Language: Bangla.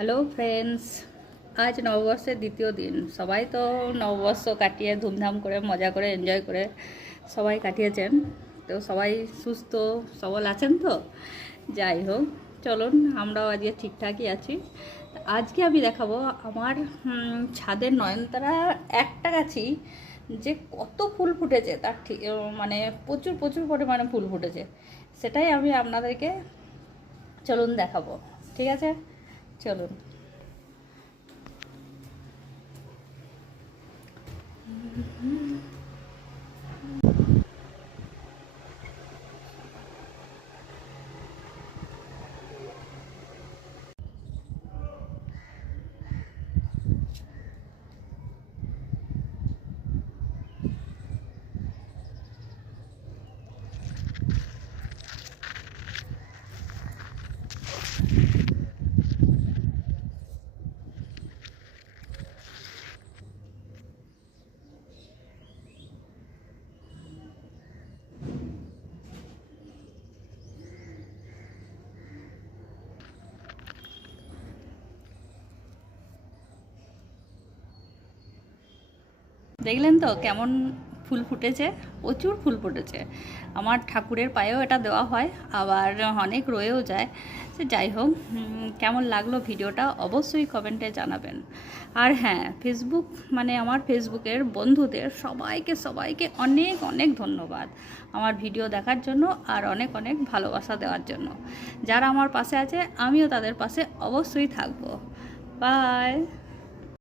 হ্যালো ফ্রেন্ডস, আজ নববর্ষের দ্বিতীয় দিন। সবাই তো নববর্ষ কাটিয়ে ধুমধাম করে মজা করে এনজয় করে সবাই কাটিয়েছেন। তো সবাই সুস্থ সবল আছেন তো? যাই হোক, চলুন আমরাও আজকে ঠিকঠাকই আছি। আজকে আমি দেখাবো আমার ছাদের নয়নতারা একটা গাছই যে কত ফুল ফুটেছে তার ঠিক মানে প্রচুর প্রচুর পরিমাণে ফুল ফুটেছে, সেটাই আমি আপনাদেরকে চলুন দেখাবো। ঠিক আছে, চলুন। দেখলেন তো কেমন ফুল ফুটেছে? প্রচুর ফুল ফুটেছে। আমার ঠাকুরের পায়েও এটা দেওয়া হয়, আবার অনেক রয়েও যায়। সে যাই হোক, কেমন লাগলো ভিডিওটা অবশ্যই কমেন্টে জানাবেন। আর হ্যাঁ, ফেসবুক আমার ফেসবুকের বন্ধুদের সবাইকে সবাইকে অনেক অনেক ধন্যবাদ আমার ভিডিও দেখার জন্য আর অনেক অনেক ভালোবাসা দেওয়ার জন্য। যারা আমার পাশে আছে আমিও তাদের পাশে অবশ্যই থাকবো। বাই।